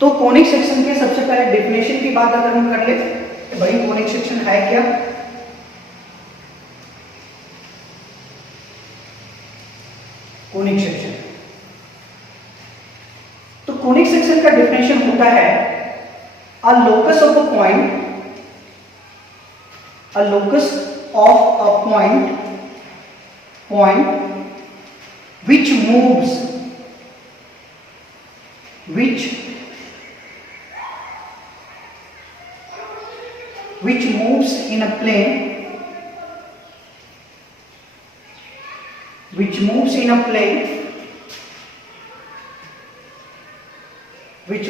तो conic section के सबसे पहले डेफिनेशन की बात अगर हम कर ले तो भाई कोनिक सेक्शन है क्या? कोनिक सेक्शन, तो कोनिक सेक्शन का डेफिनेशन होता है अ locus of a point, a locus of a point which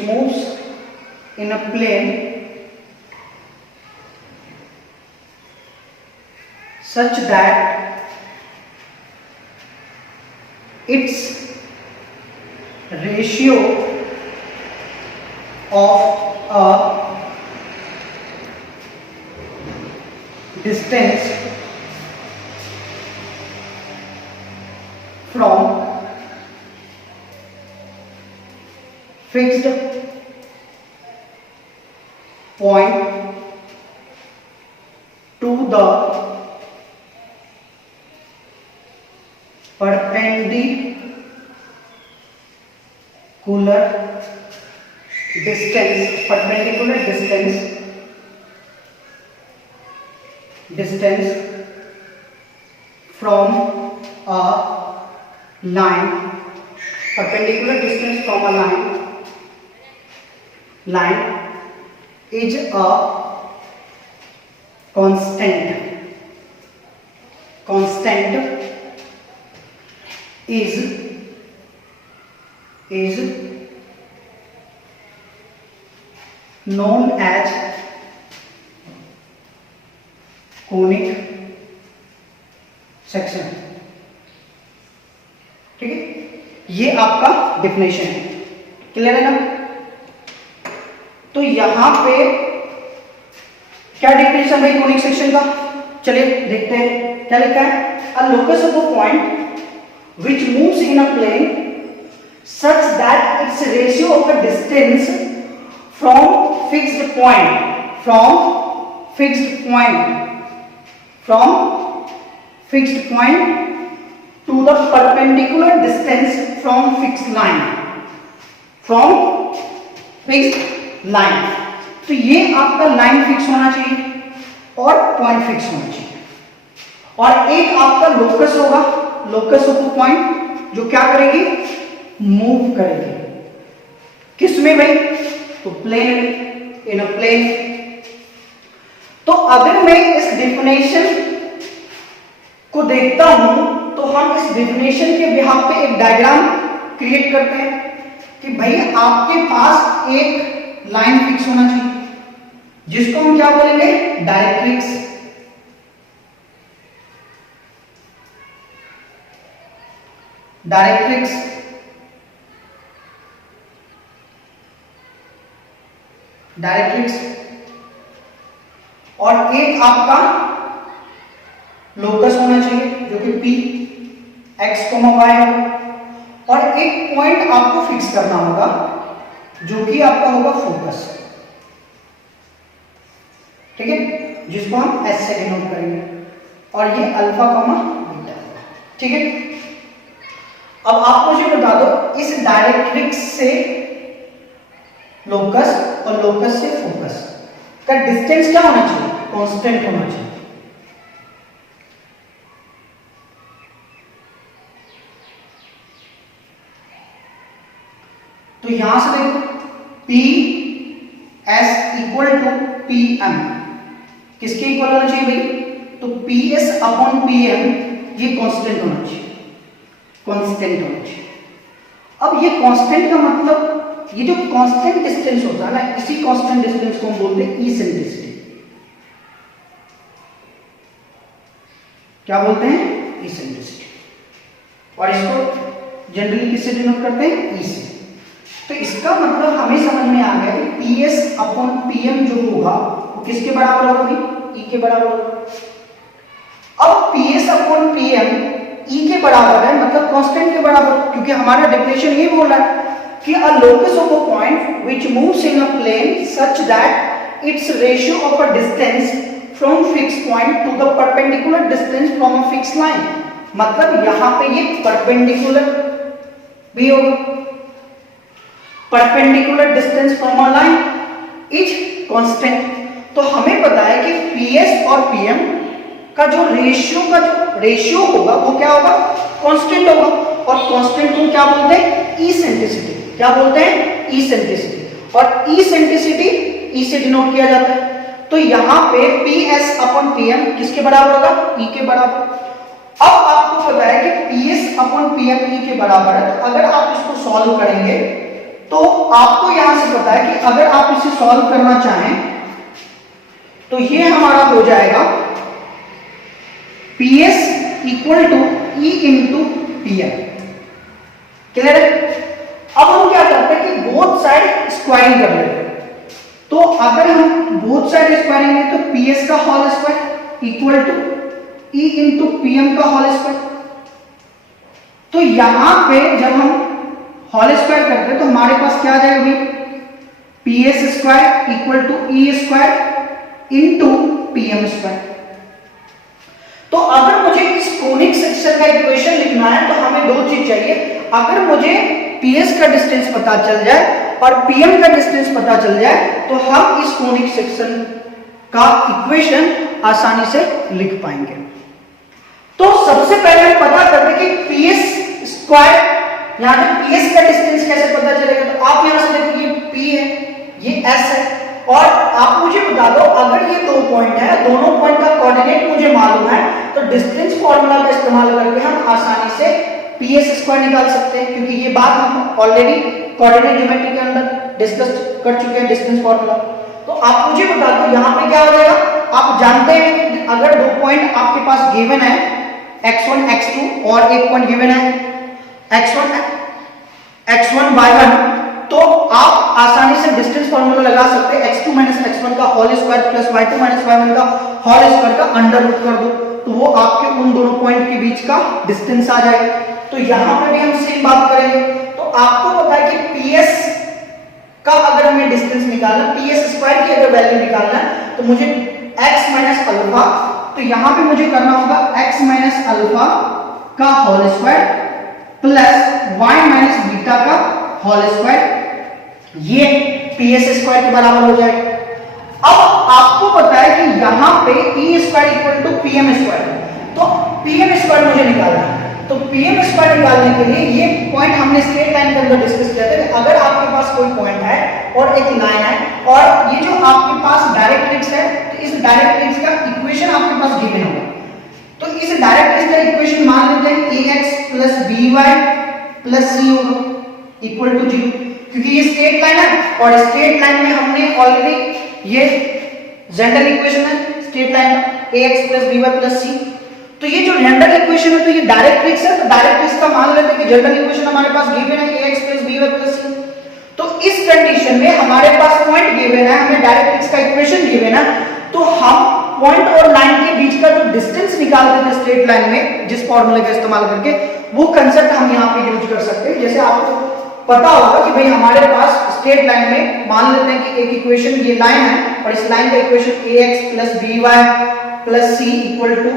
moves in a plane, such that its ratio of a distance from fixed point to the perpendicular distance from a line, perpendicular distance from a line is a constant is known as conic section. ठीक है, ये आपका definition है, clear है ना? तो यहां पे क्या डेफिनेशन है कोनिक सेक्शन का? चलिए देखते हैं क्या लिखा है। अ locus of a point which moves in a plane such that its ratio of a distance from fixed point to the perpendicular distance from fixed line, तो ये आपका लाइन फिक्स होना चाहिए और पॉइंट फिक्स होना चाहिए, और एक आपका लोकस होगा, लोकस ऑफ पॉइंट, जो क्या करेगी? मूव करेगी। किसमें भाई? तो प्लेन में, इन अ प्लेन। तो अगर मैं इस डेफिनेशन को देखता हूं तो हम इस डेफिनेशन के बिहाफ पे एक डायग्राम क्रिएट करते हैं कि भाई आपके पास एक लाइन फिक्स होना चाहिए जिसको हम क्या बोलेंगे? डायरेक्ट्रिक्स। और एक आपका लोकस होना चाहिए जो कि P x, y है, और एक पॉइंट आपको फिक्स करना होगा जो कि आपका होगा फोकस। ठीक है, जिसको हम S से डिनोट करेंगे, और ये अल्फा, बीटा। ठीक है, अब आप मुझे बता दो इस डायरेक्ट्रिक्स से लोकस और लोकस से फोकस का डिस्टेंस क्या होना चाहिए? कांस्टेंट होना चाहिए। तो यहां से देखो P S equal to P M, किसके इक्वल होना चाहिए भाई? तो P S upon P M, ये कांस्टेंट होना चाहिए, अब ये कांस्टेंट का मतलब, ये जो कांस्टेंट डिस्टेंस होता है ना, इसी कांस्टेंट डिस्टेंस को हम बोलते हैं इसेंट्रिसिटी। क्या बोलते हैं? इसेंट्रिसिटी। और इसको जनरली किससे डिनोट करते हैं? ई से। तो इसका मतलब हमें समझ में आ गया कि P S upon P M जो होगा वो किसके बराबर होगा भाई? ई के बराबर होगा। अब P S upon P M E के बराबर है, मतलब कांस्टेंट के बराबर, क्योंकि हमारा डेफिनेशन ये बोल रहा है कि a locus of a point which moves in a plane such that its ratio of a distance from fixed point to the perpendicular distance from a fixed line, मतलब यहां पे ये perpendicular भी होगा, perpendicular distance from a line is constant। तो हमें पता है कि PS और PM का जो रेशियो होगा वो क्या होगा, कांस्टेंट होगा। और कांस्टेंट को क्या बोलते हैं, इसेंट्रिसिटी। क्या बोलते हैं, इसेंट्रिसिटी। और इसेंट्रिसिटी ई से डिनोट किया जाता है। तो यहां पे PS अपॉन PM किसके बराबर होगा, E के बराबर। अब आपको पता है कि PS अपॉन PM E के बराबर है। तो अगर आप इसको सॉल्व करेंगे तो आपको यहां से पता है कि अगर आप इसे सॉल्व करना चाहें तो ये हमारा हो जाएगा PS equal to E into PM। Clear है। अब हम क्या करते हैं कि बोथ साइड स्क्वायरिंग कर लेते हैं। तो अगर हम बोथ साइड स्क्वायरिंग में तो PS का whole square equal to E into PM का होल स्क्वायर। तो यहां पे जब हम होल स्क्वायर करते हैं तो हमारे पास क्या आ जाएगा भाई, PS square equal to E square into PM square. तो अगर मुझे इस कोनिक सेक्शन का इक्वेशन लिखना है तो हमें दो चीज चाहिए। अगर मुझे PS का डिस्टेंस पता चल जाए और PM का डिस्टेंस पता चल जाए तो हम इस कोनिक सेक्शन का इक्वेशन आसानी से लिख पाएंगे। तो सबसे पहले हम पता करते हैं कि PS स्क्वायर, यहां पे PS का डिस्टेंस कैसे पता चलेगा। तो आप यहां से देखो ये P है, ये S है, और आप मुझे बता दो अगर ये दो पॉइंट है, दोनों पॉइंट का कोऑर्डिनेट मुझे मालूम है तो डिस्टेंस फार्मूला का इस्तेमाल करके हम आसानी से PS स्क्वायर निकाल सकते हैं, क्योंकि ये बात हम ऑलरेडी कोऑर्डिनेट ज्योमेट्री के अंदर डिस्कस कर चुके हैं, डिस्टेंस फार्मूला। तो आप मुझे बता दो यहां पे क्या हो जाएगा। आप जानते हैं अगर दो पॉइंट आपके पास गिवन है x1 x2 और एक पॉइंट गिवन है x1 y1, तो आप आसानी से डिस्टेंस फार्मूला लगा सकते हैं। x2 x1 का whole square plus y2 y1 का होल स्क्वायर का अंडर रूट कर दो तो वो आपके उन दोनों पॉइंट के बीच का डिस्टेंस आ जाएगा। तो यहां पे भी हम सेम बात करेंगे। तो आपको पता है कि PS का अगर हमें डिस्टेंस निकालना, PS स्क्वायर की अगर वैल्यू निकालना है तो मुझे x माइनस अल्फा, तो यहां पे मुझे करना होगा x माइनस अल्फा का whole square plus y minus beta का होल स्क्वायर, ये PS स्क्वायर के बराबर हो जाएगा। अब आपको पता है कि यहां पे E square equal to PM square, तो PM स्क्वायर मुझे निकालना है। तो PM स्क्वायर निकालने के लिए ये पॉइंट हमने स्ट्रेट लाइन के अंदर डिस्कस किया था कि अगर आपके पास कोई पॉइंट है और एक लाइन है और ये जो आपके पास डायरेक्ट्रिक्स है तो इस डायरेक्ट्रिक्स का इक्वेशन आपके पास गिवन होगा। तो इस डायरेक्ट्रिक्स का इक्वेशन मान लेते हैं ax plus by plus c होगा इक्वल टू 0, क्योंकि ये स्ट्रेट लाइन है और स्ट्रेट लाइन में हमने ऑलरेडी ये जनरल इक्वेशन है स्ट्रेट लाइन का ax plus by plus c। तो ये जो जनरल इक्वेशन है तो ये डायरेक्ट्रिक्स है, तो डायरेक्ट्रिक्स का मान लेते हैं कि जनरल इक्वेशन हमारे पास गिवन है ax plus by plus c। तो इस कंडीशन में हमारे पास पॉइंट गिवन है, हमें डायरेक्ट्रिक्स का इक्वेशन गिवन है, तो हम पॉइंट और लाइन के बीच का जो डिस्टेंस निकालते थे स्ट्रेट लाइन में जिस फॉर्मूले का इस्तेमाल करके, वो कंसेप्ट हम यहाँ पे यूज कर सकते हैं। जैसे आपको पता होगा कि भाई हमारे पास स्ट्रेट लाइन में मान लेते हैं कि एक इक्वेशन ये लाइन है और इस लाइन का equation ax plus by plus c equal to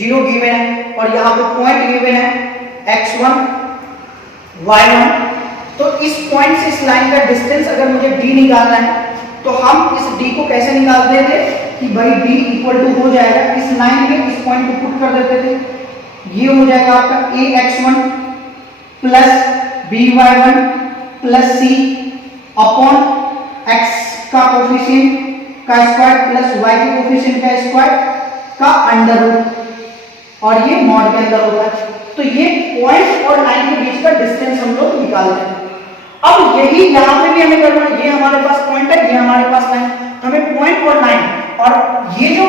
0 given है और यहाँ पे पॉइंट गिवन है x1 y1। तो इस पॉइंट से इस लाइन का डिस्टेंस अगर मुझे d निकालना है तो हम इस d को कैसे निकालते थे कि भाई d इक्वल टू हो जाएगा, इस लाइन में इस पॉइंट को पुट कर देते थे, ये हो जाएगा आपका ax1 plus by1 plus c upon x का कोफिशिएंट का स्क्वायर प्लस y के कोफिशिएंट का स्क्वायर का अंडर रूट, और ये मॉड के अंदर होता है। तो ये पॉइंट और लाइन के बीच का डिस्टेंस हम लोग निकालते हैं। अब यही यहां पे भी हमें करना है, ये हमारे पास पॉइंट है, ये हमारे पास लाइन, तो हमें पॉइंट और लाइन और ये जो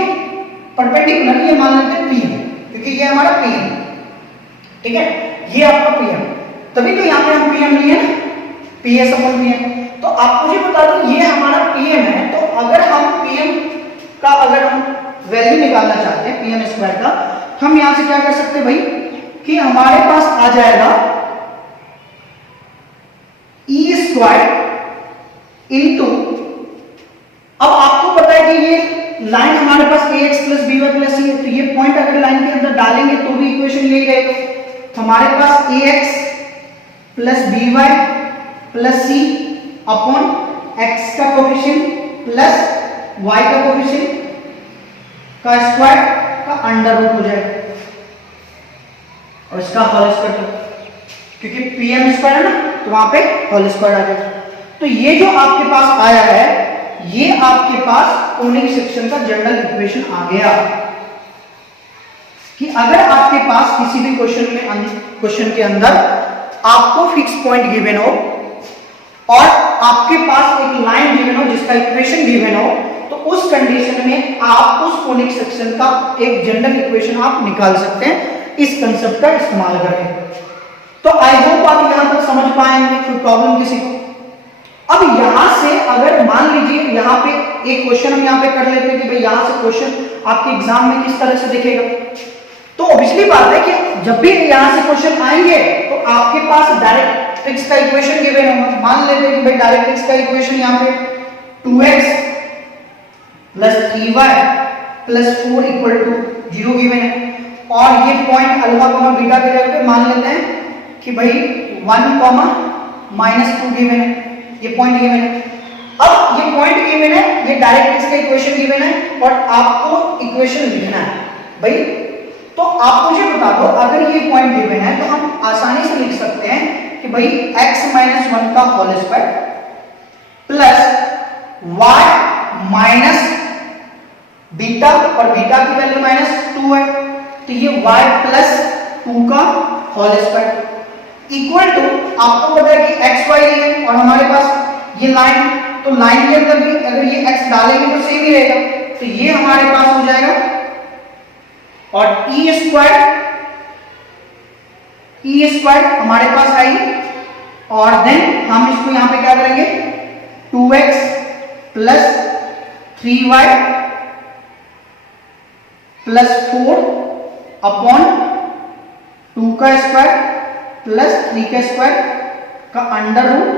परपेंडिकुलर ये मान लेते हैं P है, क्योंकि ये हमारा P है, ठीक है, ये आपका P है, तभी तो यहाँ पे हम PM लिए ना, PS अपॉन PM। तो आप मुझे बता दो ये हमारा PM है, तो अगर हम PM का अगर हम वैल्यू निकालना चाहते हैं PM स्क्वायर का, हम यहां से क्या कर सकते हैं भाई कि हमारे पास आ जाएगा E इनटू, अब आपको पता है कि ये लाइन हमारे पास ax plus by plus c है, तो ये पॉइंट अगर लाइन के अंदर डालेंगे तो भी इक्वेशन यही रहेगा। तो हमारे पास ax plus by plus c upon x का कोफिशिएंट प्लस y का कोफिशिएंट का स्क्वायर का अंडर रूट हो जाएगा और इसका होल स्क्वायर, क्योंकि pm स्क्वायर है ना तो वहां पे होल स्क्वायर आ जाएगा। तो ये जो आपके पास आया है ये आपके पास कोनिक सेक्शन का जनरल इक्वेशन आ गया कि अगर आपके पास किसी भी क्वेश्चन के अंदर आपको फिक्स पॉइंट गिवन हो और आपके पास एक लाइन गिवन हो जिसका इक्वेशन गिवन हो, तो उस कंडीशन में आप उस कोनिक सेक्शन का एक जनरल इक्वेशन आप निकाल सकते हैं इस कंसेप्ट का इस्तेमाल करके। तो आई होप आप यहां तक समझ पाएंगे, कोई प्रॉब्लम किसी को? अब यहां से अगर मान लीजिए यहां पे एक क्वेश्चन हम यहां पे कर लेते हैं कि भाई यहां से क्वेश्चन आपके एग्जाम में किस तरह से दिखेगा, तो ऑब्वियसली बात है कि जब भी यहां से क्वेश्चन आएंगे तो आपके पास डायरेक्ट्रिक्स का इक्वेशन गिवन होगा। मान लेते हैं कि भाई डायरेक्ट्रिक्स का इक्वेशन यहां पे 2x plus 3y plus 4 equal to 0 given है और ये पॉइंट अल्फा कॉमा बीटा के जगह पे मान लेते हैं कि भाई 1 कॉमा -2 गिवन है, ये पॉइंट गिवन है। अब ये पॉइंट गिवन है, ये डायरेक्ट्रिक्स का इक्वेशन गिवन है और आपको इक्वेशन लिखना है भाई। तो आप मुझे बता दो अगर ये पॉइंट गिवन है तो हम आसानी से लिख सकते हैं कि भाई x-1 का whole square plus y minus beta और बीटा की वैल्यू -2 है तो ये y प्लस 2 का होल स्क्वायर इक्वल टू, आपको पता है कि x y है और हमारे पास ये लाइन, तो लाइन के अंदर भी अगर ये x डालेंगे तो सेम ही रहेगा, तो ये हमारे पास हो जाएगा और e स्क्वायर हमारे पास आई और देन हम इसको यहां पे क्या करेंगे 2x plus 3y plus 4 upon 2 का स्क्वायर प्लस 3 का स्क्वायर का अंडर रूट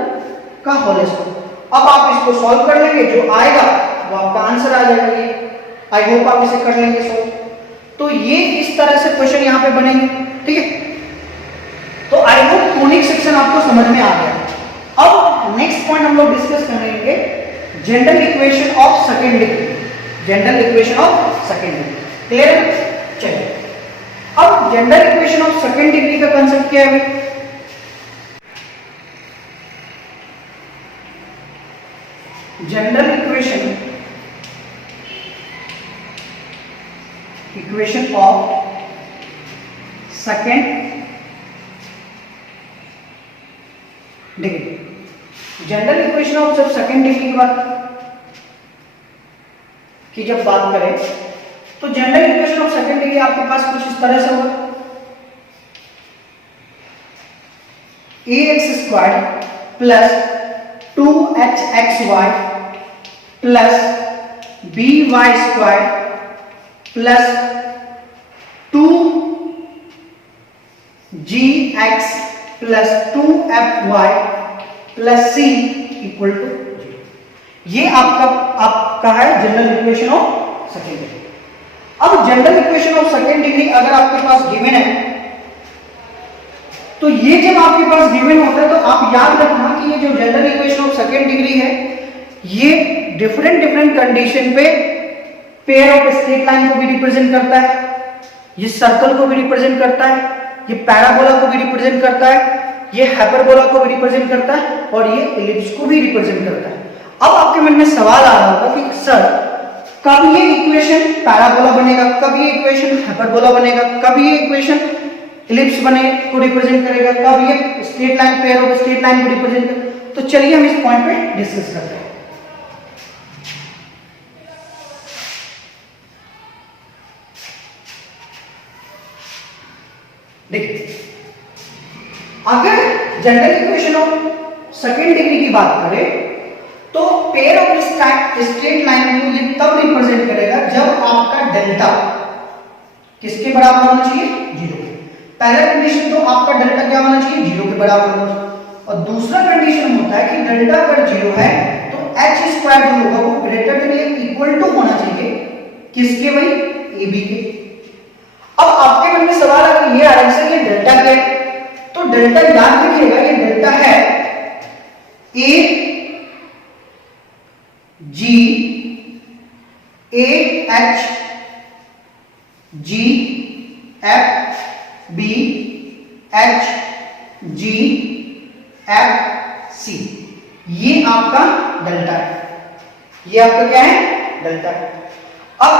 का होल स्क्वायर। अब आप इसको सॉल्व कर लेंगे, जो आएगा वो आपका आंसर आ जाएगा। ये आई होप आप इसे कर लेंगे सॉल्व। तो ये इस तरह से क्वेश्चन यहां पे बनेंगे, ठीक है। तो आई होप कोनिक सेक्शन आपको समझ में आ गया। अब नेक्स्ट पॉइंट हम लोग डिस्कस करेंगे general equation of second degree. General equation of second degree clear है? चलिए अब general equation of second degree का कंसेप्ट क्या है? General equation of second degree. General equation of जब सेकंड डिग्री की जब बात करें तो general equation of second degree आपके पास कुछ इस तरह से होगा, ax square plus 2hxy plus by square plus 2gx plus 2fy plus c equal to 0। ये आपका है general equation of second degree. अब general equation of second degree अगर आपके पास गिवन है तो ये जब आपके पास गिवन होता है तो आप याद रखना कि ये जो general equation of second degree है ये डिफरेंट कंडीशन पे पेयर ऑफ स्ट्रेट लाइन को भी रिप्रेजेंट करता है, ये सर्कल को भी रिप्रेजेंट करता है, ये पैराबोला को भी रिप्रेजेंट करता है, ये हाइपरबोला को भी रिप्रेजेंट करता है और ये एलिप्स को भी रिप्रेजेंट करता है। अब आपके मन में सवाल आ रहा होगा कि सर कब ये इक्वेशन पैराबोला बनेगा, कब ये इक्वेशन हाइपरबोला बनेगा, कब ये इक्वेशन एलिप्स को रिप्रेजेंट करेगा, कब ये straight line pair of straight line को रिप्रेजेंट करेगा। तो चलिए हम इस पॉइंट पे डिस्कस करते हैं। देखिए अगर general equation of second degree की बात करें तो पेयर ऑफ स्ट्रेट लाइन को ये तब रिप्रेजेंट करेगा जब आपका डेल्टा किसके बराबर होना चाहिए, 0। पहला कंडीशन तो आपका डेल्टा क्या होना चाहिए, 0 के बराबर होना चाहिए। और दूसरा कंडीशन होता है कि डेल्टा अगर 0 है तो स्क्वायर जो होगा वो ग्रेटर देन या इक्वल टू होना चाहिए किसके भाई, ए बी के। अब आपके मन में सवाल है कि ये आंसर ये डेल्टा क्या है, तो डेल्टा याद रखिएगा ये डेल्टा है A G A H G F B H G F C, ये आपका डेल्टा है, ये आपका क्या है, डेल्टा है। अब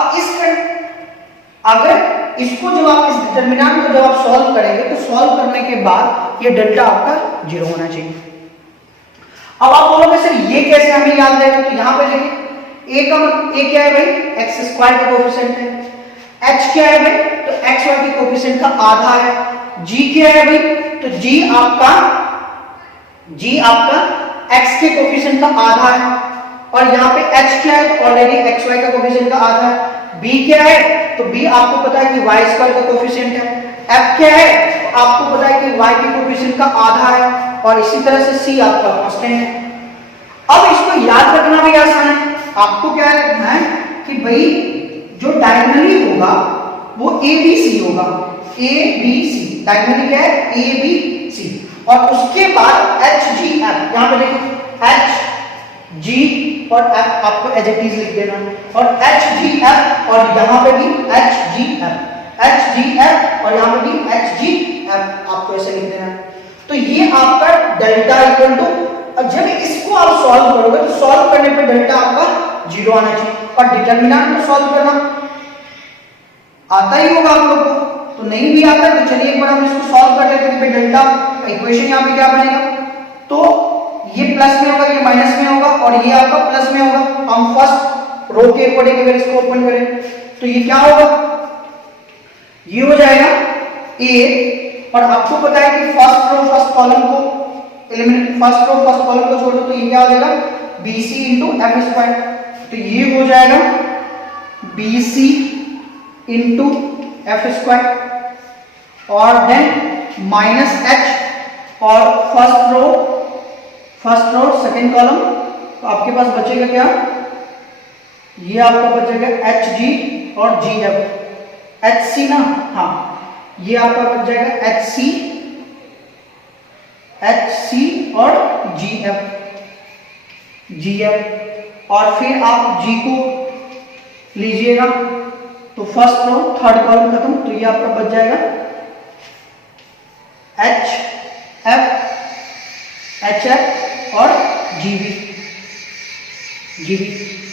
अगर इसको जब आप इस डिटरमिनेंट को जब आप सॉल्व करेंगे तो सॉल्व करने के बाद ये डेल्टा आपका 0 होना चाहिए। अब आप बोलोगे सर ये कैसे हमें याद रहेगा, तो यहां पे देखिए ए का ए क्या है भाई, एक्स स्क्वायर का कोएफिशिएंट है, एच क्या है भाई, तो एक्स वाई के कोएफिशिएंट का आधा है, जी क्या है भाई, तो जी आपका एक्स के कोएफिशिएंट का आधा है, और यहाँ पे h क्या है, तो ऑलरेडी एक्स वाई का कोएफिशिएंट का आधा है, b क्या है, तो b आपको पता है कि y स्क्वायर का कोएफिशिएंट है, f क्या है, तो आपको पता है कि y के कोएफिशिएंट का आधा है, और इसी तरह से c आपका कांस्टेंट है। अब इसको याद रखना भी आसान है, आपको क्या रखना है कि भाई जो डायगोनली होगा वो abc होगा, abc डायगोनली क्या है, abc, और उसके बाद hgf, यहां पे देखिए h g और f आपको एज इट इज लिख देना, और hgf और यहां पे भी hgf और यहां पे भी hgf आपको ऐसे लिख देना। तो ये आपका डेल्टा इक्वल टू, जब इसको आप सॉल्व करोगे तो सॉल्व करने पर डेल्टा आपका 0 आना चाहिए, और डिटरमिनेंट को सॉल्व करना आता ही होगा आप लोग को, तो नहीं भी आता तो चलिए एक बार हम इसको सॉल्व कर लेते हैं कि डेल्टा इक्वेशन यहां पे क्या बनेगा, तो ये प्लस में होगा, ये माइनस में होगा, और ये आपका प्लस में होगा। हम फर्स्ट रो के अकॉर्डिंग अगर इसको ओपन करें तो ये क्या होगा, ये हो जाएगा ए, और आपको पता है कि फर्स्ट रो फर्स्ट कॉलम को eliminate, first row first column को छोड़ दो तो ये क्या हो जाएगा, bc इंटू एफ स्क्वायर, तो ये हो जाएगा bc इंटू एफ स्क्वायर, और देन माइनस h, और फर्स्ट रो सेकंड कॉलम, तो आपके पास बचेगा क्या, ये आपका बचेगा hg और gf, hc ना, हाँ ये आपका बच जाएगा hc और gf, और फिर आप g को लीजिएगा तो फर्स्ट रो थर्ड कॉलम खत्म, तो ये आपका बच जाएगा hf और gb।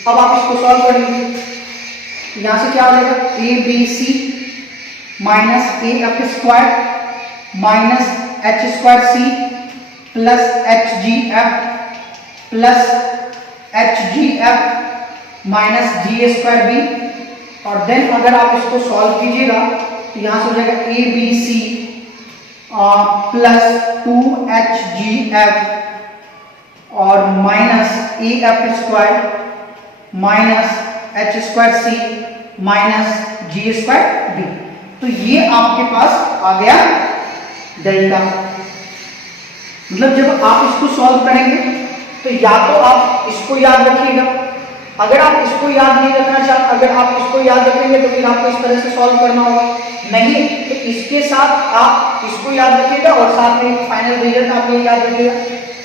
अब आप इसको सॉल्व कर लीजिए, यहां से क्या आ जाएगा, abc minus A F square minus H square C plus H G F plus H G F minus G square B, और देन अगर आप इसको सॉल्व कीजिएगा तो यहां से हो जाएगा ए बी सी प्लस 2hgf और minus A F square minus H square C minus G square B. तो ये आपके पास आ गया डेल्टा। मतलब जब आप इसको सॉल्व करेंगे तो या तो आप इसको याद रखिएगा, अगर आप इसको याद नहीं रखना चाहते, अगर आप इसको याद रखेंगे तो फिर आपको इस तरह से सॉल्व करना होगा, नहीं तो इसके साथ आप इसको याद रखिएगा और साथ में फाइनल रिजल्ट आप ये याद रखिएगा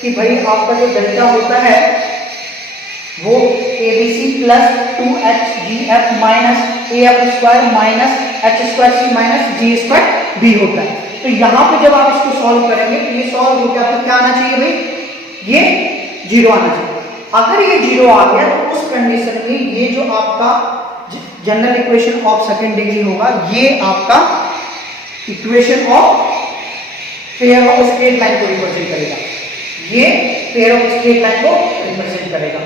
कि भाई आपका जो डेल्टा होता है वो ABC plus 2hgf minus AF square minus H square C minus G square B होता है। तो यहाँ पे जब आप इसको सॉल्व करेंगे तो ये सॉल्व होकर आपको क्या आना चाहिए भाई, ये 0 आना चाहिए। अगर ये 0 आ गया तो उस कंडीशन में ये जो आपका general equation of second degree होगा, ये आपका equation of pair of straight line को रिप्रेजेंट करेगा, ये पेयर ऑफ स्ट्रेट लाइन को रिप्रेजेंट करेगा।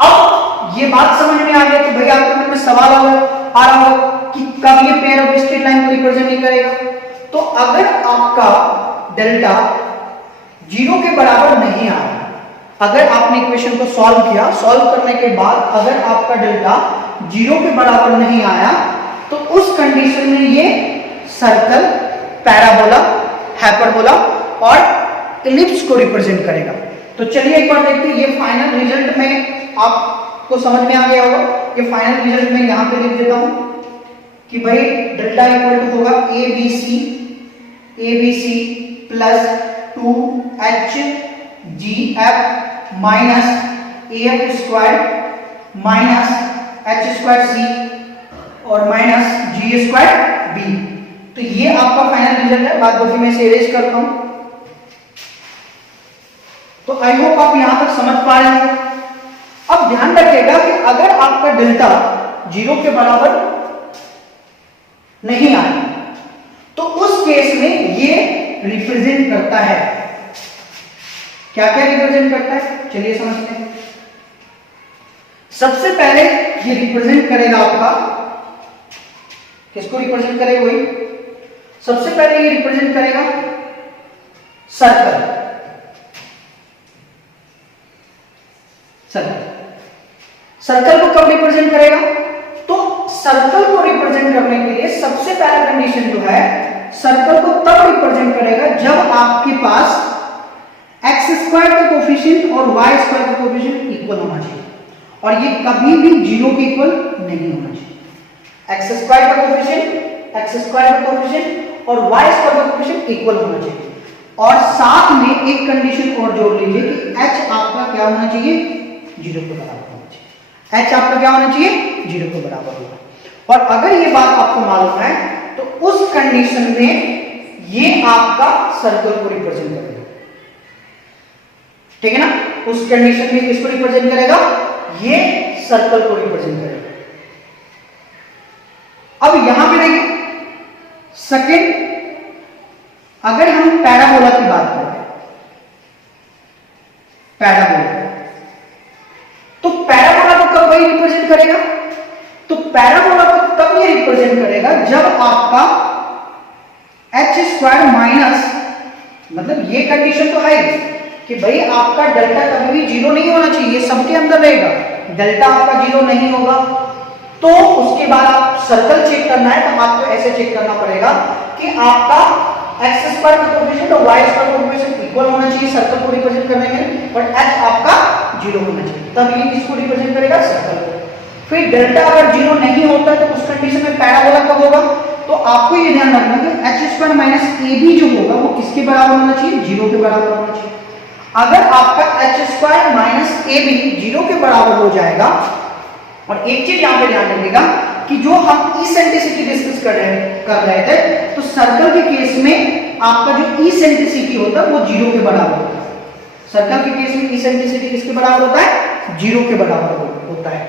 अब ये बात समझ में आ गया तो भाई आपके मन में सवाल आ रहा होगा कि कब ये पेयर ऑफ स्ट्रेट लाइन को रिप्रेजेंट नहीं करेगा। तो अगर आपका डेल्टा 0 के बराबर नहीं आ रहा, अगर आपने इक्वेशन को सॉल्व किया, सॉल्व करने के बाद अगर आपका डेल्टा 0 के बराबर नहीं आया तो उस कंडीशन में ये सर्कल, पैराबोला, हाइपरबोला और इलिप्स को रिप्रेजेंट करेगा। तो चलिए एक बार देखते हैं ये फाइनल रिजल्ट में आपको समझ में आ गया होगा। ये फाइनल रिजल्ट मैं यहां पे लिख देता हूं कि भाई डेल्टा इक्वल टू होगा A B C plus 2h GF minus AF square minus H square C और माइनस G स्क्वायर B। तो ये आपका फाइनल रिजल्ट है। बात बाकी मैं इसे इरेज करता हूं। तो आई होप आप यहां तक समझ पा रहे हैं। अब ध्यान रखिएगा कि अगर आपका डेल्टा 0 के बराबर नहीं आए तो उस केस में ये रिप्रेजेंट करता है, क्या क्या रिप्रेजेंट करता है चलिए समझते हैं। सबसे पहले ये रिप्रेजेंट करेगा आपका, किसको रिप्रेजेंट करेगा, वही सबसे पहले ये रिप्रेजेंट करेगा सर्कल। सर्कल को कब रिप्रेजेंट करेगा, तो सर्कल को रिप्रेजेंट करने के लिए सबसे पहला कंडीशन जो है, सर्कल को तब रिप्रेजेंट करेगा जब आपके पास एक्स स्क्वायर का कोफिशिएंट और वाई स्क्वायर का कोफिशिएंट इक्वल होना चाहिए, और ये कभी भी 0 के इक्वल नहीं होना चाहिए। एक्स स्क्वायर का कोफिशिएंट और वाई स्क्वायर का कोफिशिएंट इक्वल होना चाहिए। और साथ में एक कंडीशन और जोड़ लीजिए कि h आपका क्या होना चाहिए, 0 के बराबर होना चाहिए। h आपका क्या होना चाहिए, 0 के बराबर होगा। और अगर ये बात आपको मालूम है तो उस कंडीशन में ये आपका सर्कल को रिप्रेजेंट करेगा, ठीक है ना। उस कंडीशन में किसको रिप्रेजेंट करेगा, ये सर्कल को रिप्रेजेंट करेगा। अब यहां पे देखिए सेकंड, अगर हम पैराबोला की बात करें, पैराबोला, तो पैराबोला को कब वही रिप्रेजेंट करेगा, तो पैराबोला को तब ये रिप्रेजेंट करेगा जब आपका h स्क्वायर माइनस, मतलब ये कंडीशन तो है कि भाई आपका डेल्टा कभी भी 0 नहीं होना चाहिए, ये सबके अंदर रहेगा। डेल्टा आपका 0 नहीं होगा तो उसके बाद आप सर्कल चेक करना है, तो आपको ऐसे चेक करना पड़ेगा कि आपका एक्स स्क्वायर का कोएफिशिएंट और वाई स्क्वायर का कोएफिशिएंट इक्वल होना चाहिए सर्कल को रिप्रेजेंट करने में, बट h आपका 0 होना चाहिए, तब ये किसको रिप्रेजेंट करेगा, सर्कल को। फिर डेल्टा अगर 0 नहीं होता तो उस कंडीशन में पैराबोला कब होगा, तो आपको ये ध्यान रखना कि h स्क्वायर माइनस ab जो होगा वो किसके बराबर होना चाहिए, 0 के बराबर होना चाहिए। अगर आपका h स्क्वायर माइनस ab 0 के बराबर हो जाएगा, और एक चीज यहां पे ध्यान रखिएगा कि जो हम इसेंट्रिसिटी डिस्कस कर रहे थे, तो सर्कल के केस में आपका जो इसेंट्रिसिटी होता है वो 0 के बराबर होता है। सर्कल के केस में इसेंट्रिसिटी किसके बराबर होता है, 0 के बराबर होता है।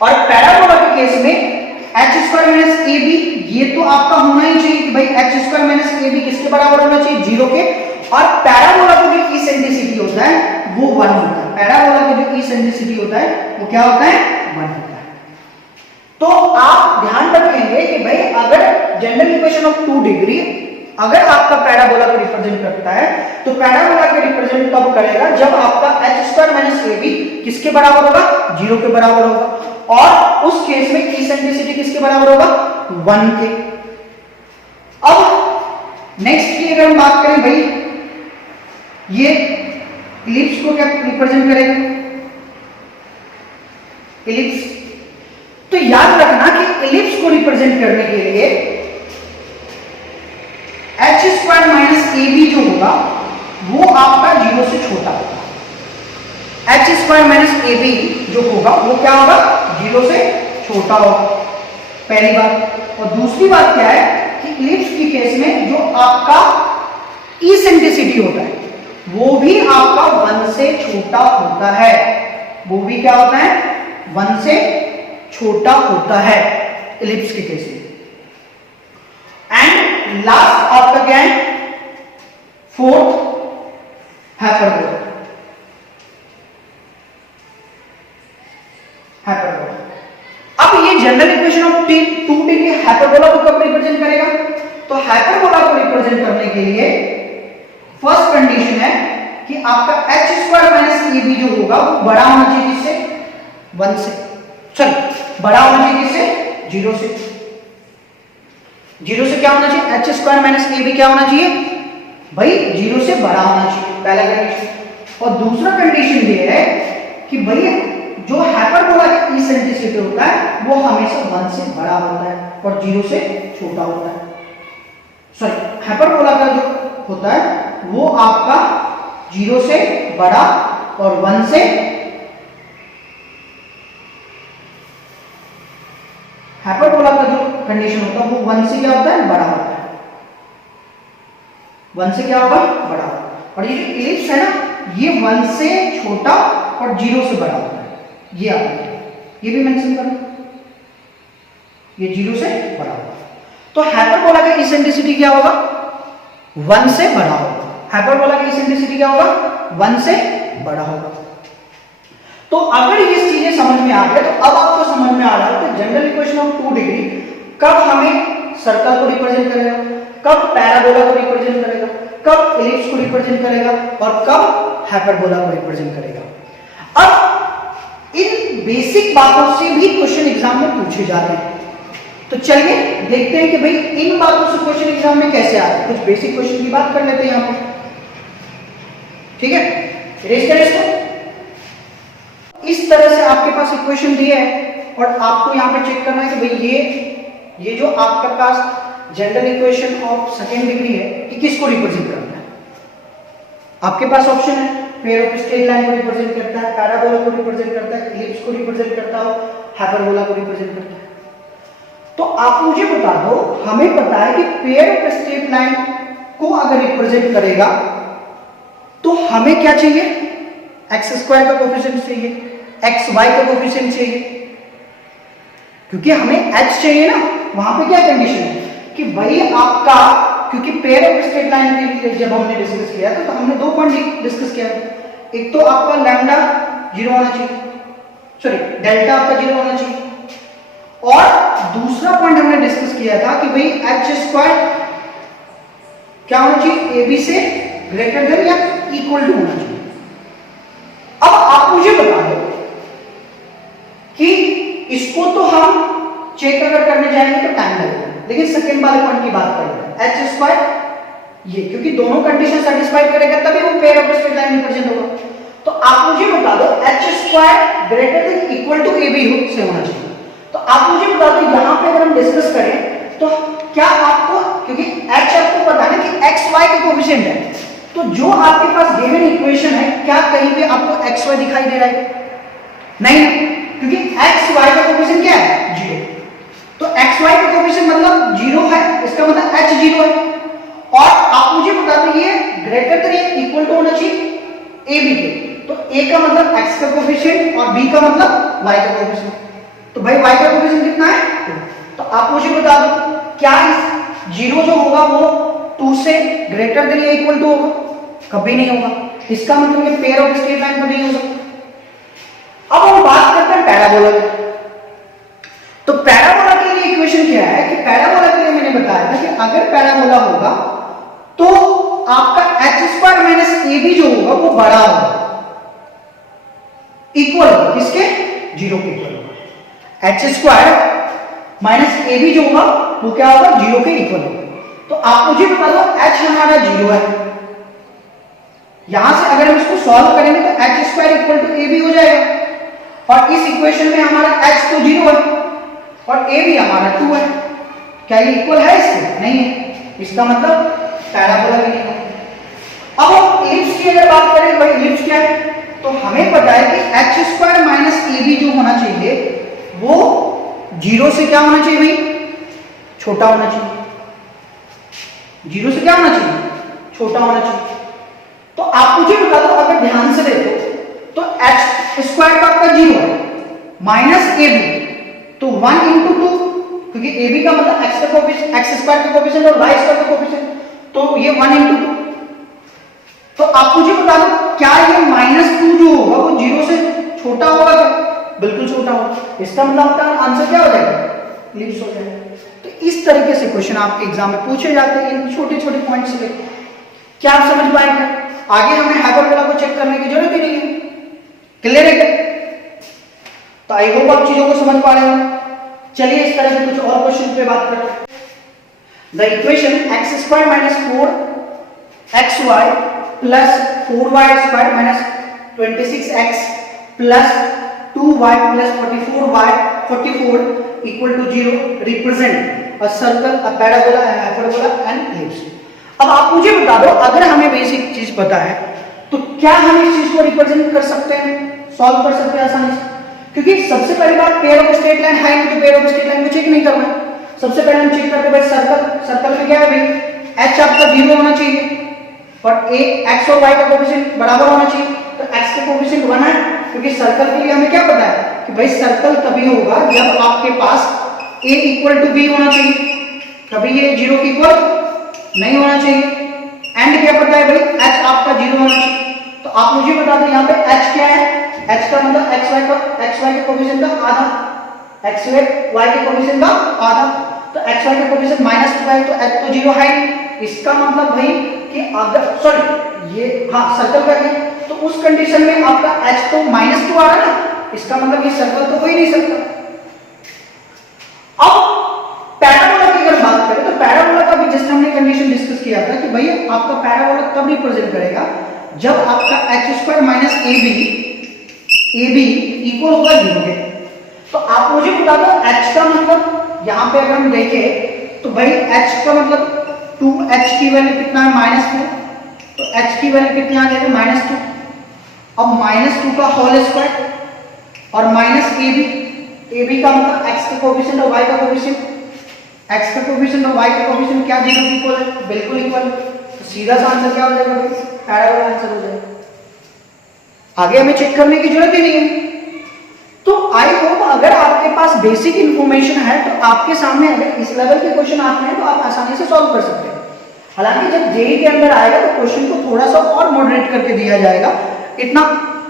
और पैराबोला के केस में h स्क्वायर माइनस ab ये तो आपका होना ही चाहिए कि भाई h स्क्वायर माइनस ab किसके बराबर होना चाहिए, 0 के। और पैराबोला का जो इसेंट्रिसिटी होता है वो 1 होता है। पैराबोला का जो इसेंट्रिसिटी होता है वो क्या होता है, 1 होता है। तो आप ध्यान रखेंगे कि भाई अगर जनरल इक्वेशन ऑफ 2 डिग्री अगर आपका पैराबोला को रिप्रेजेंट करता है, तो पैराबोला के रिप्रेजेंट कब करेगा, जब आपका h स्क्वायर माइनस ab किसके बराबर होगा, 0 के बराबर होगा। और उस केस में इसेंट्रिसिटी किसके बराबर होगा, 1 के। अब नेक्स्ट की अगर हम बात करें, भाई ये इलिप्स को क्या रिप्रेजेंट करेगा, इलिप्स, तो याद रखना कि इलिप्स को रिप्रेजेंट करने के लिए h स्क्वायर माइनस ab जो होगा वो आपका 0 से छोटा होगा। h स्क्वायर माइनस ab जो होगा वो क्या होगा, 0 से छोटा होगा, पहली बात। और दूसरी बात क्या है कि इलिप्स के केस में जो आपका इसेंट्रिसिटी होता है वो भी आपका 1 से छोटा होता है, वो भी क्या होता है, 1 से छोटा होता है इलिप्स के केस में। एंड लास्ट आपका क्या है, फोर्थ हाइपरबोला। अब ये general equation of 2 degree hyperbola को कब रिप्रेजेंट करेगा, तो हाइपरबोला को रिप्रेजेंट करने के लिए फर्स्ट कंडीशन है कि आपका h स्क्वायर माइनस ab जो होगा वो बड़ा होना चाहिए किससे, 1 से। चलो बड़ा होना चाहिए किससे, 0 से। 0 से क्या होना चाहिए, h स्क्वायर माइनस ab क्या होना चाहिए भाई, 0 से बड़ा होना चाहिए, पहला कंडीशन। और दूसरा कंडीशन ये है कि भैया जो हाइपरबोला का इसेंट्रिसिटी होता है वो हमेशा 1 से बड़ा होता है और 0 से छोटा होता है। सॉरी, हाइपरबोला का जो होता है वो आपका 0 से बड़ा और 1 से, हाइपरबोला का जो कंडीशन होता है वो 1 से क्या होता है, बड़ा होता है। 1 से क्या होगा, बड़ा होगा। और ये जो इलिप्स है ना ये 1 से छोटा और 0 से बड़ा होता है। ये आप ये भी मेंशन करो, ये 0 से बड़ा होगा। तो हाइपरबोला का इसेंट्रिसिटी क्या होगा, 1 से बड़ा होगा। हाइपरबोला का इसेंट्रिसिटी क्या होगा, 1 से बड़ा होगा। तो अगर ये चीजें समझ में आ गए तो अब आपको समझ में आ रहा है कि जनरल इक्वेशन ऑफ 2 डिग्री कब हमें सर्कल को रिप्रेजेंट करेगा, कब पैराबोला को रिप्रेजेंट करेगा, कब इलिप्स को रिप्रेजेंट करेगा और कब हाइपरबोला को रिप्रेजेंट करेगा। अब इन बेसिक बातों से भी क्वेश्चन एग्जाम में पूछे जाते हैं। तो चलिए देखते हैं कि भाई इन बातों से क्वेश्चन एग्जाम में कैसे आ रहे हैं। कुछ बेसिक क्वेश्चन की बात कर लेते हैं यहां पर, ठीक है। इरेज करें इसको। इस तरह से आपके पास इक्वेशन दिया है और आपको यहां पे चेक करना है कि भाई ये जो आपके पास general equation of second degree है कि किसको रिप्रेजेंट करना है। आपके पास ऑप्शन है, पेयर ऑफ स्ट्रेट लाइन को रिप्रेजेंट करता है, पैराबोला को रिप्रेजेंट करता है, इलिप्स को रिप्रेजेंट करता है, हाइपरबोला को रिप्रेजेंट करता है। तो आप मुझे बता दो, हमें पता है कि पेयर ऑफ स्ट्रेट लाइन को अगर रिप्रेजेंट करेगा तो हमें क्या चाहिए, एक्स स्क्वायर का कोफिशिएंट चाहिए, एक्स वाई का कोफिशिएंट चाहिए, क्योंकि हमें एच चाहिए ना। वहां पे क्या कंडीशन है कि भाई आपका, क्योंकि पेयर ऑफ स्ट्रेट लाइन के लिए जब हमने डिस्कस किया तो हमने 2 पॉइंट डिस्कस किया। एक तो आपका लैम्डा 0 होना चाहिए, सॉरी डेल्टा आपका 0 होना चाहिए, और दूसरा पॉइंट हमने डिस्कस किया था कि भाई एच स्क्वायर क्या होना चाहिए, ए बी से ग्रेटर देन या इक्वल टू होना चाहिए। अब आप मुझे बता दो कि इसको तो हम चेक अगर करने जाएंगे तो टाइम लगेगा, लेकिन सेकंड वाले पॉइंट की बात करें एच स्क्वायर, ये क्योंकि दोनों कंडीशन सेटिस्फाइड करेगा तभी वो pair of straight line represent होगा। तो आप मुझे बता दो H square greater than equal to A B से होना चाहिए। तो आप मुझे बता दो यहां पे अगर हम डिस्कस करें तो क्या आपको, क्योंकि एच आपको पता है कि एक्स वाई का कोफिशिएंट है, तो जो आपके पास गिवन इक्वेशन है क्या कहीं पे आपको एक्स वाई दिखाई दे रहा है, नहीं, क्योंकि एक्स वाई का कोफिशिएंट क्या है, 0। तो एक्स वाई का कोफिशिएंट मतलब 0 है, इसका मतलब एच 0 है। और आप मुझे बता दो ये ग्रेटर देन या इक्वल टू होना चाहिए ए बी के, तो ए का मतलब एक्स का कोफिशिएंट और बी का मतलब वाई का कोफिशिएंट। तो भाई y का कोफिशिएंट कितना है, 2। तो आप मुझे बता दो क्या इस 0 जो होगा वो 2 से ग्रेटर देन या इक्वल टू होगा, कभी नहीं होगा। इसका मतलब ये पेयर ऑफ स्ट्रेट लाइन तो नहीं हो सकता। अब हम बात करते हैं पैराबोला की। तो पैराबोला के लिए इक्वेशन क्या है कि पैराबोला के लिए मैंने बताया था कि अगर पैराबोला होगा तो आपका H square minus A B जो होगा वो बड़ा होगा, इक्वल किसके, 0 के इक्वल होगा। H square minus A B जो होगा वो क्या होगा, 0 के इक्वल होगा। तो आप मुझे बता दो एच हमारा 0 है, यहां से अगर हम इसको सॉल्व करेंगे तो H square equal to A B हो जाएगा, और इस इक्वेशन में हमारा एच तो 0 है और ए बी हमारा 2 है। क्या ये इक्वल है इसके, नहीं है, इसका मतलब पैराबोला भी नहीं है। अब हम इलिप्स की अगर बात करें, भाई इलिप्स क्या है, तो हमें पता है कि H square minus A B जो होना चाहिए वो 0 से क्या होना चाहिए भाई, छोटा होना चाहिए। 0 से क्या होना चाहिए, छोटा होना चाहिए। तो आप मुझे बता दो, अगर ध्यान से देखो तो एच स्क्वायर का आपका 0 है माइनस ए बी, तो 1 इंटू 2, क्योंकि ए बी का मतलब एक्स का कोफिशिएंट, एक्स स्क्वायर का कोफिशिएंट और वाई स्क्वायर का कोफिशिएंट, तो ये 1 इंटू 2। तो आप मुझे बता दो क्या ये -2 जो होगा वो 0 से छोटा होगा क्या, बिल्कुल छोटा होगा। इसका मतलब आपका आंसर क्या हो जाएगा, इलिप्स हो जाएगा। तो इस तरीके से क्वेश्चन आपके एग्जाम में पूछे जाते हैं, इन छोटे छोटे पॉइंट्स से। क्या आप समझ पाएंगे, आगे हमें हाइपरबोला को चेक करने की जरूरत ही नहीं है, क्लियर है। तो आई होप आप चीजों को समझ पा रहे हो। चलिए इस तरह से कुछ और क्वेश्चन पे बात करते हैं। The equation x square minus 4xy plus 4y square minus 26x plus 2y plus 44 equal to 0 represent a circle, a parabola, a hyperbola and ellipse. अब आप मुझे बता दो, अगर हमें बेसिक चीज पता है तो क्या हम इस चीज को रिप्रेजेंट कर सकते हैं, सॉल्व कर सकते हैं आसानी से? क्योंकि सबसे पहली बात, पेयर ऑफ स्ट्रेट लाइन है नहीं तो पेयर ऑफ स्ट्रेट लाइन को चेक नहीं करना है। सबसे पहले हम चेक करते हैं भाई सर्कल में क्या है भाई, h आपका 0 होना चाहिए और a x और y का कोएफिशिएंट बराबर होना चाहिए। तो x का कोएफिशिएंट 1 है, क्योंकि सर्कल के लिए हमें क्या पता है कि भाई सर्कल तभी होगा जब आपके पास a इक्वल टू b होना चाहिए, कभी ये 0 के इक्वल नहीं होना चाहिए। एंड क्या पता है भाई, h आपका 0 होना चाहिए। तो आप मुझे बता दो यहाँ पे h क्या है, h का मतलब xy के कोएफिशिएंट का आधा, xy के कोएफिशिएंट का आधा, तो xy का कोएफिशिएंट -2 है तो h तो 0 है। इसका मतलब भाई कि अगर सॉरी ये हाँ सर्कल का है तो उस कंडीशन में आपका h तो -2 आ रहा है ना, इसका मतलब ये सर्कल तो हो ही नहीं सकता। अब पैराबोला की अगर बात करें तो पैराबोला का भी जस्ट हमने कंडीशन डिस्कस किया था कि भैया आपका पैराबोला तब रिप्रेजेंट करेगा जब आपका h² - ab इक्वल होगा 0 के। तो आप मुझे बता दो h का मतलब, यहां पे अगर हम देखें तो भाई h का मतलब 2h की वैल्यू कितना है, -2, तो h की वैल्यू कितनी आ जाएगी, -2। अब -2 का होल स्क्वायर और -ab का मतलब x का कोएफिशिएंट और y का कोएफिशिएंट, x का कोएफिशिएंट और y का कोएफिशिएंट क्या 0 के इक्वल है, बिल्कुल इक्वल। तो सीधा सा आंसर क्या हो जाएगा भाई, पैराबोला आंसर हो जाएगा। आगे हमें चेक करने की जरूरत ही नहीं है। तो आई होप अगर आपके पास बेसिक इंफॉर्मेशन है तो आपके सामने अगर इस लेवल के क्वेश्चन आते हैं तो आप आसानी से सॉल्व कर सकते हैं। हालांकि जब जेईई के अंदर आएगा तो क्वेश्चन को थोड़ा सा और मॉडरेट करके दिया जाएगा, इतना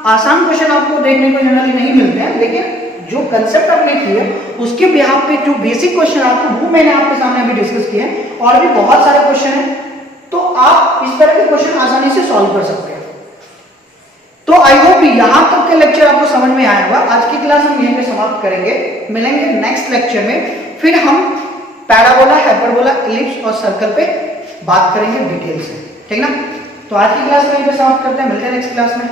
आसान क्वेश्चन आपको देखने को जनरली नहीं मिलते हैं, लेकिन जो कंसेप्ट आपने किए उसके बिहाफ पे जो बेसिक क्वेश्चन आते हैं वो मैंने आपके सामने अभी डिस्कस किए हैं, और भी बहुत सारे क्वेश्चन हैं, तो आप इस तरह के क्वेश्चन आसानी से सॉल्व कर सकते हैं। तो आई होप यहां तक के लेक्चर आपको समझ में आया होगा। आज की क्लास हम यहीं पे समाप्त करेंगे, मिलेंगे नेक्स्ट लेक्चर में, फिर हम पैराबोला, हाइपरबोला, एलिप्स और सर्कल पे बात करेंगे डिटेल से, ठीक ना। तो आज की क्लास में यहीं पे समाप्त करते हैं, मिलते हैं नेक्स्ट क्लास में।